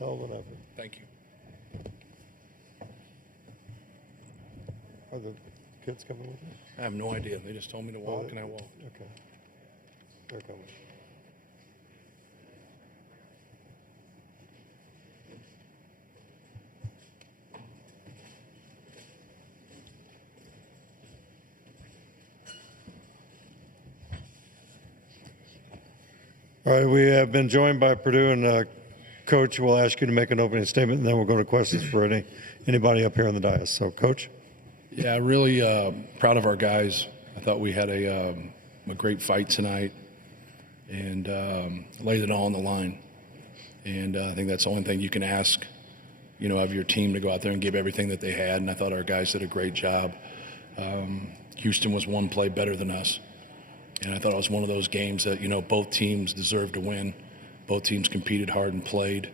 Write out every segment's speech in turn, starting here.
Hell of an effort. Thank you. Are the kids coming with you? I have no idea. They just told me to walk, and I walked. Okay. They're coming. All right, we have been joined by Purdue, and Coach will ask you to make an opening statement, and then we'll go to questions for anybody up here on the dais. So, Coach? Yeah, really proud of our guys. I thought we had a great fight tonight and laid it all on the line. And I think that's the only thing you can ask, of your team, to go out there and give everything that they had. And I thought our guys did a great job. Houston was one play better than us. And I thought it was one of those games that, both teams deserved to win. Both teams competed hard and played.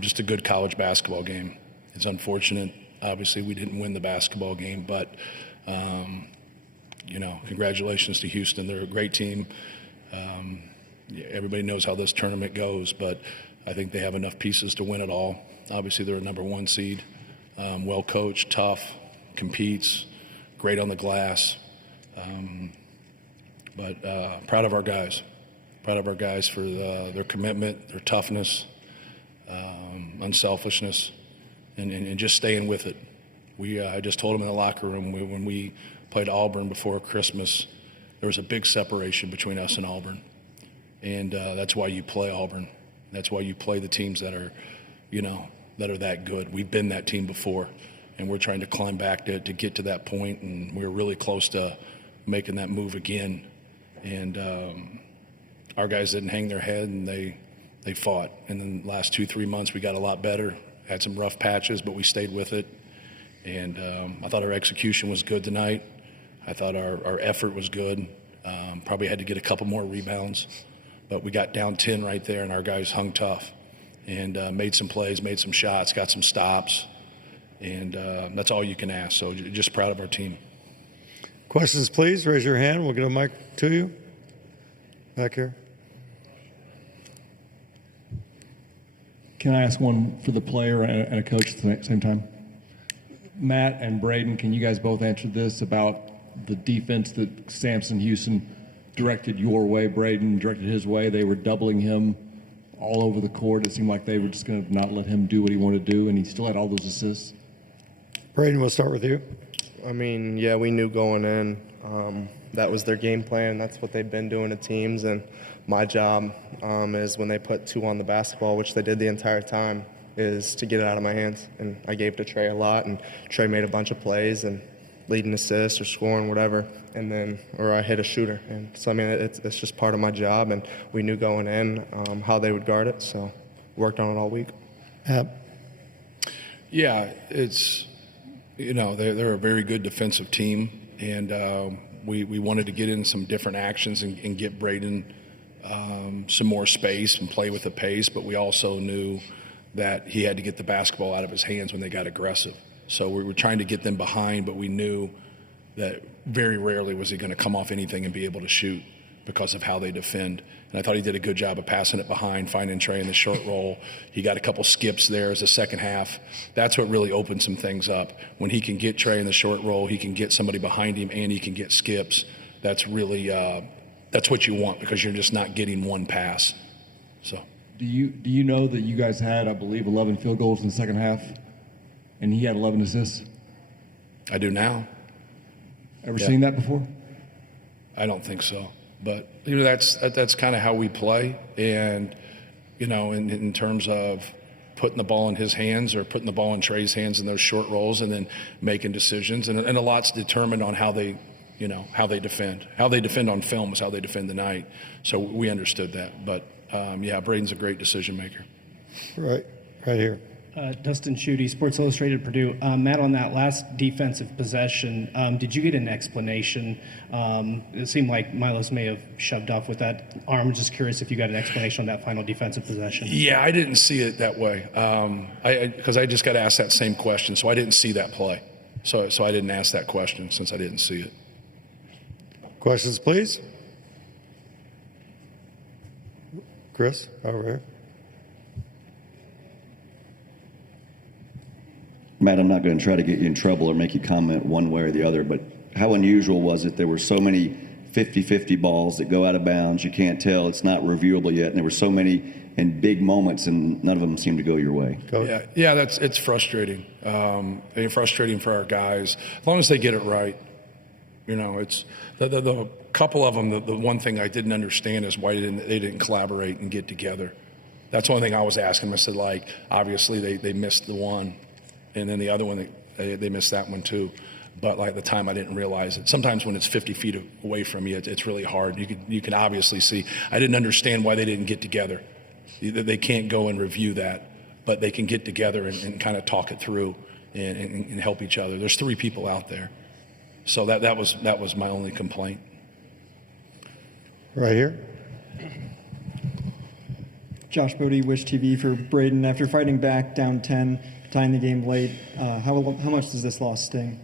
Just a good college basketball game. It's unfortunate. Obviously, we didn't win the basketball game, but, congratulations to Houston. They're a great team. Everybody knows how this tournament goes, but I think they have enough pieces to win it all. Obviously, they're a number one seed. Well coached, tough, competes, great on the glass. But proud of our guys. Proud of our guys for their commitment, their toughness, unselfishness, and just staying with it. I just told them in the locker room when we played Auburn before Christmas, there was a big separation between us and Auburn. And that's why you play Auburn. That's why you play the teams that are, that are that good. We've been that team before, and we're trying to climb back to get to that point, and we're really close to making that move again. And our guys didn't hang their head, and they fought. And then the last 2-3 months, we got a lot better. Had some rough patches, but we stayed with it. And I thought our execution was good tonight. I thought our effort was good. Probably had to get a couple more rebounds. But we got down 10 right there, and our guys hung tough and made some plays, made some shots, got some stops. And that's all you can ask. So just proud of our team. Questions, please. Raise your hand. We'll get a mic to you. Back here. Can I ask one for the player and a coach at the same time? Matt and Braden, can you guys both answer this about the defense that Samson Houston directed your way? Braden directed his way. They were doubling him all over the court. It seemed like they were just going to not let him do what he wanted to do, and he still had all those assists. Braden, we'll start with you. I mean, yeah, we knew going in that was their game plan. That's what they've been doing to teams. And my job is when they put two on the basketball, which they did the entire time, is to get it out of my hands. And I gave to Trey a lot, and Trey made a bunch of plays and leading assists or scoring, whatever, or I hit a shooter. And so, I mean, it's just part of my job, and we knew going in how they would guard it, so worked on it all week. Yeah, it's, they're a very good defensive team, and we wanted to get in some different actions and get Braden some more space and play with the pace, but we also knew that he had to get the basketball out of his hands when they got aggressive. So we were trying to get them behind, but we knew that very rarely was he going to come off anything and be able to shoot because of how they defend. And I thought he did a good job of passing it behind, finding Trey in the short roll. He got a couple skips there as the second half. That's what really opened some things up. When he can get Trey in the short roll, he can get somebody behind him, and he can get skips. That's really that's what you want, because you're just not getting one pass. So. Do you know that you guys had, I believe, 11 field goals in the second half, and he had 11 assists? I do now. Ever seen that before? I don't think so. But that's kind of how we play, and in terms of putting the ball in his hands or putting the ball in Trey's hands in those short rolls, and then making decisions, and a lot's determined on how they defend. How they defend on film is how they defend tonight. So we understood that. But Braden's a great decision maker. Right here. Dustin Schutte, Sports Illustrated, Purdue. Matt, on that last defensive possession, did you get an explanation? It seemed like Milos may have shoved off with that arm. Just curious if you got an explanation on that final defensive possession. Yeah, I didn't see it that way because I just got asked that same question, so I didn't see that play. So I didn't ask that question since I didn't see it. Questions, please. Chris, over here. Matt, I'm not going to try to get you in trouble or make you comment one way or the other, but how unusual was it there were so many 50-50 balls that go out of bounds? You can't tell. It's not reviewable yet. And there were so many in big moments, and none of them seemed to go your way. Yeah, it's frustrating. And frustrating for our guys. As long as they get it right, it's the couple of them. The one thing I didn't understand is why they didn't collaborate and get together. That's the only thing I was asking them. I said, like, obviously they missed the one, and then the other one they missed that one too. But like at the time, I didn't realize it. Sometimes when it's 50 feet away from you, it's really hard. You can obviously see. I didn't understand why they didn't get together. They can't go and review that, but they can get together and kind of talk it through and help each other. There's 3 people out there, so that was my only complaint. Right here. Josh Bodie, Wish TV for Braden. After fighting back down 10, tying the game late, how much does this loss sting?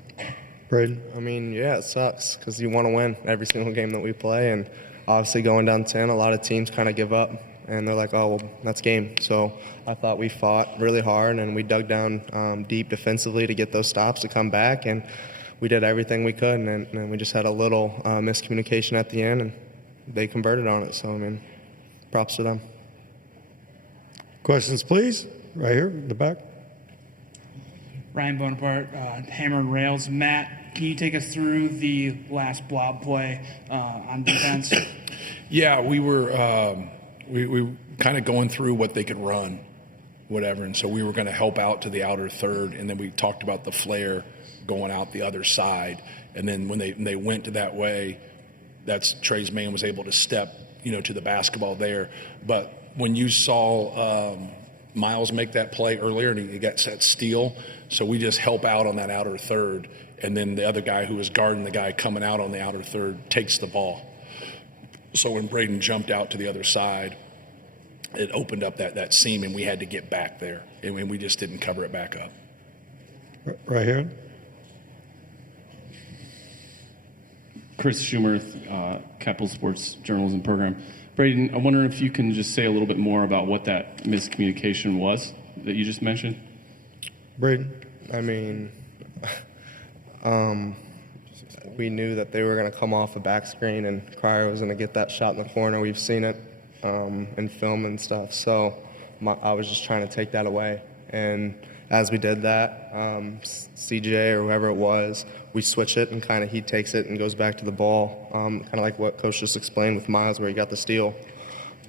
Braden. I mean, yeah, it sucks because you want to win every single game that we play. And obviously going down 10, a lot of teams kind of give up. And they're like, oh, well, that's game. So I thought we fought really hard, and we dug down deep defensively to get those stops to come back. And we did everything we could. And we just had a little miscommunication at the end, and they converted on it. So, I mean, props to them. Questions, please. Right here in the back. Ryan Bonaparte, Hammer and Rails. Matt, can you take us through the last blob play on defense? Yeah, we were we kind of going through what they could run, whatever, and so we were going to help out to the outer third, and then we talked about the flare going out the other side, and then when they went to that way, that's Trey's man was able to step to the basketball there, but when you saw Miles make that play earlier and he got that steal, so we just help out on that outer third, and then the other guy who was guarding the guy coming out on the outer third takes the ball. So when Braden jumped out to the other side, it opened up that seam, and we had to get back there, and we just didn't cover it back up. Right here. Chris Schumer, Capital Sports Journalism Program. Braden, I'm wondering if you can just say a little bit more about what that miscommunication was that you just mentioned. Braden. I mean, we knew that they were going to come off a back screen and Cryer was going to get that shot in the corner. We've seen it in film and stuff. So I was just trying to take that away. And as we did that, CJ or whoever it was, we switch it and kind of he takes it and goes back to the ball, kind of like what Coach just explained with Miles where he got the steal.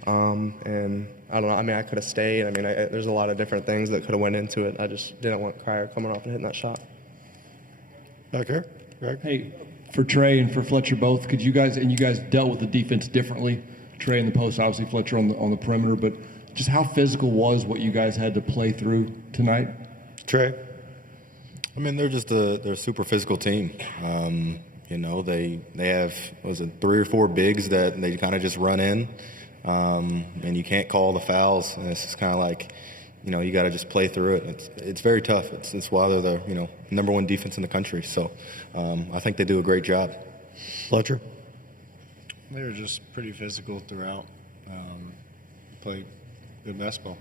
And I don't know. I mean, I could have stayed. I mean, there's a lot of different things that could have went into it. I just didn't want Cryer coming off and hitting that shot. Back here. Greg. Hey, for Trey and for Fletcher both, could you guys dealt with the defense differently? Trey in the post, obviously Fletcher on the perimeter, but just how physical was what you guys had to play through tonight? Trey. I mean, they're a super physical team. They have 3 or 4 bigs that they kind of just run in, and you can't call the fouls. And it's just kind of like, you got to just play through it. It's very tough. It's why they're the number 1 defense in the country. So I think they do a great job. Fletcher. They were just pretty physical throughout. Played good basketball.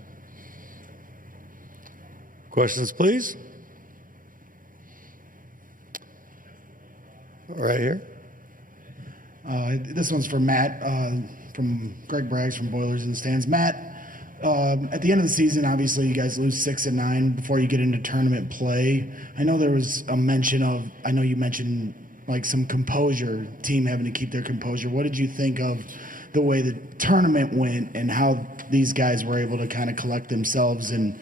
Questions, please. Right here. This one's for Matt, from Greg Braggs from Boilers in the Stands. Matt, at the end of the season, obviously you guys lose 6 and 9 before you get into tournament play. I know there was a mention I know you mentioned like some composure, team having to keep their composure. What did you think of the way the tournament went and how these guys were able to kind of collect themselves and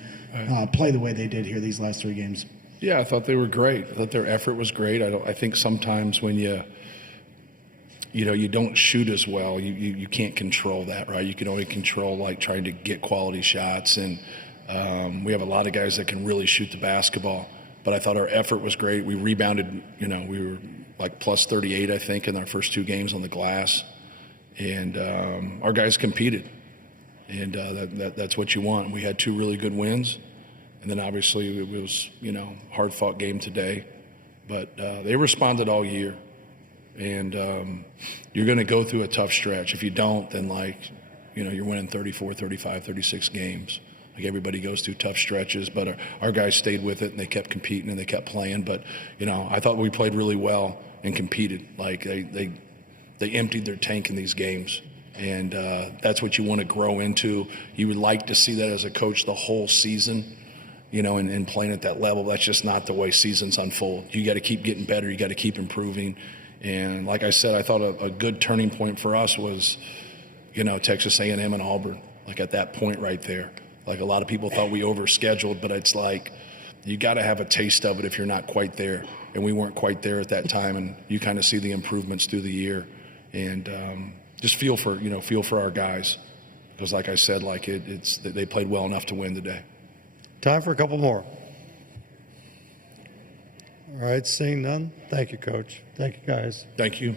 play the way they did here these last 3 games? Yeah, I thought they were great. I thought their effort was great. I think sometimes when you don't shoot as well, you can't control that, right? You can only control like trying to get quality shots, and we have a lot of guys that can really shoot the basketball. But I thought our effort was great. We rebounded. We were like plus 38, I think, in our first 2 games on the glass, and our guys competed, and that's what you want. We had 2 really good wins. And then obviously it was, hard-fought game today. But they responded all year. And you're going to go through a tough stretch. If you don't, then you're winning 34, 35, 36 games. Like everybody goes through tough stretches, but our guys stayed with it and they kept competing and they kept playing. But I thought we played really well and competed. Like they emptied their tank in these games, and that's what you want to grow into. You would like to see that as a coach the whole season, and playing at that level. That's just not the way seasons unfold. You got to keep getting better. You got to keep improving. And like I said, I thought a good turning point for us was, Texas A&M and Auburn. Like at that point right there. Like a lot of people thought we overscheduled, but it's like you got to have a taste of it if you're not quite there. And we weren't quite there at that time. And you kind of see the improvements through the year, and just feel for our guys, because like I said, like they played well enough to win today. Time for a couple more. All right, seeing none. Thank you, Coach. Thank you, guys. Thank you.